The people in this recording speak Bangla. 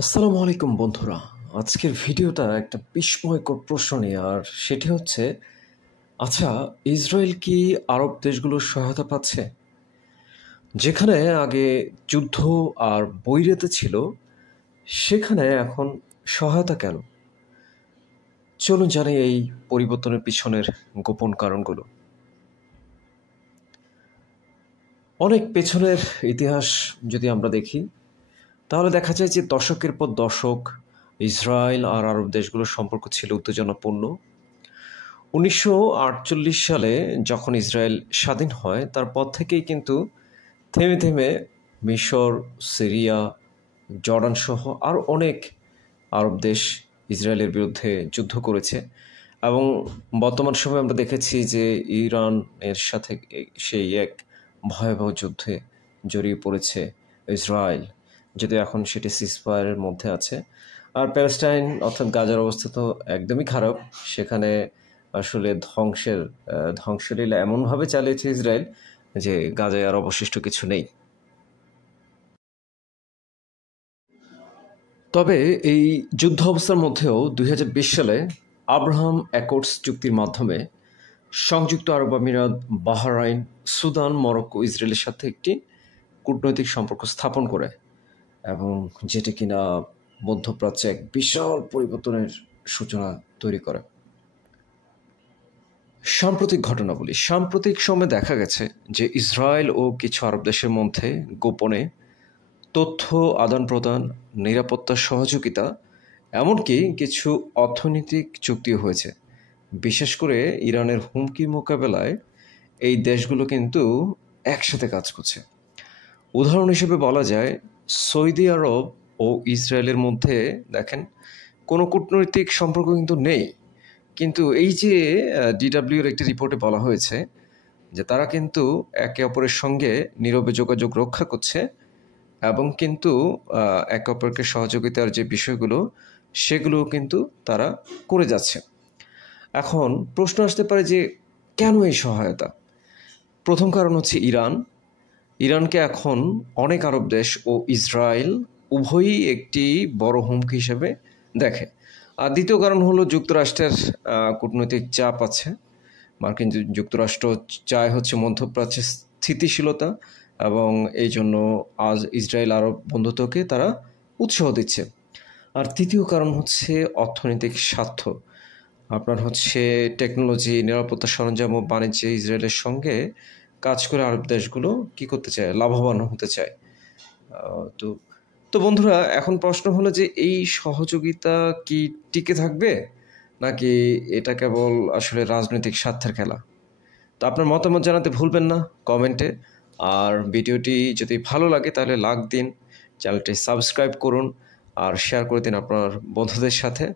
আসসালামু আলাইকুম বন্ধুরা। আজকের ভিডিওটা একটা বিস্ময়কর প্রশ্ন নিয়ে, আর সেটি হচ্ছে, আচ্ছা, ইসরায়েল কি আরব দেশগুলোর সহায়তা পাচ্ছে? যেখানে আগে যুদ্ধ আর বৈরিতা ছিল, সেখানে এখন সহায়তা কেন? চলুন জানি এই পরিবর্তনের পিছনের গোপন কারণগুলো। অনেক পেছনের ইতিহাস যদি আমরা দেখি, তাহলে দেখা যায় যে দশকের পর দশক ইসরায়েল আর আরব দেশগুলোর সম্পর্ক ছিল উত্তেজনাপূর্ণ। ১৯৪৮ সালে যখন ইসরায়েল স্বাধীন হয়, তারপর থেকেই কিন্তু থেমে থেমে মিশর, সিরিয়া, জর্ডান সহ আরও অনেক আরব দেশ ইসরায়েলের বিরুদ্ধে যুদ্ধ করেছে। এবং বর্তমান সময়ে আমরা দেখেছি যে ইরানের সাথে সেই এক ভয়াবহ যুদ্ধে জড়িয়ে পড়েছে ইসরায়েল, যদিও এখন সেটি সিজফায়ারের মধ্যে আছে। আর প্যালেস্টাইন অর্থাৎ গাজার অবস্থা তো একদমই খারাপ। সেখানে আসলে ধ্বংসলীলা এমনভাবে চালিয়েছে ইসরায়েল যে গাজায় আর অবশিষ্ট কিছু নেই। তবে এই যুদ্ধ অবস্থার মধ্যেও ২০২০ সালে আব্রাহাম অ্যাকর্ডস চুক্তির মাধ্যমে সংযুক্ত আরব আমিরাত, বাহরাইন, সুদান, মরক্কো ইসরায়েলের সাথে একটি কূটনৈতিক সম্পর্ক স্থাপন করে, এবং যেটি কিনা মধ্যপ্রাচ্যে এক বিশাল পরিবর্তনের সূচনা তৈরি করে। সাম্প্রতিক সময়ে দেখা গেছে যে ইসরায়েল ও কিছু আরব দেশের মধ্যে গোপনে তথ্য আদান-প্রদান, নিরাপত্তা সহযোগিতা, এমনকি কিছু অর্থনৈতিক চুক্তিও হয়েছে। বিশেষ করে ইরানের হুমকি মোকাবেলায় এই দেশগুলো কিন্তু একসাথে কাজ করছে। উদাহরণ হিসেবে বলা যায়, সৌদি আরব ও ইসরায়েলের মধ্যে দেখেন কোনো কূটনৈতিক সম্পর্ক কিন্তু নেই, কিন্তু এই যে ডিডাব্লিউর একটি রিপোর্টে বলা হয়েছে যে তারা কিন্তু একে অপরের সঙ্গে নীরবে যোগাযোগ রক্ষা করছে, এবং কিন্তু একে অপরকে সহযোগিতার যে বিষয়গুলো সেগুলো কিন্তু তারা করে যাচ্ছে। এখন প্রশ্ন আসতে পারে যে কেন এই সহায়তা? প্রথম কারণ হচ্ছে ইরানকে এখন অনেক আরব দেশ ও ইসরায়েল উভয়ই একটি বড় হুমকি হিসেবে দেখে। আর দ্বিতীয় কারণ হলো যুক্তরাষ্ট্রের কূটনৈতিক চাপ আছে। মার্কিন যুক্তরাষ্ট্র চায় হচ্ছে মধ্যপ্রাচ্যের স্থিতিশীলতা, এবং এই জন্য আজ ইসরায়েল আরব বন্ধুত্বকে তারা উৎসাহ দিচ্ছে। আর তৃতীয় কারণ হচ্ছে অর্থনৈতিক স্বার্থ। আপনার হচ্ছে টেকনোলজি, নিরাপত্তা সরঞ্জাম ও বাণিজ্যে ইসরায়েলের সঙ্গে কাজ করে আরব দেশগুলো কি করতে চায়? লাভবান হতে চায়। তো তো বন্ধুরা, এখন প্রশ্ন হলো যে এই সহযোগিতা কি টিকে থাকবে, নাকি এটা কেবল আসলে রাজনৈতিক স্বার্থের খেলা? তো আপনার মতামত জানাতে ভুলবেন না কমেন্টে। আর ভিডিওটি যদি ভালো লাগে তাহলে লাইক দিন, চ্যানেলটি সাবস্ক্রাইব করুন, আর শেয়ার করে দিন আপনার বন্ধুদের সাথে।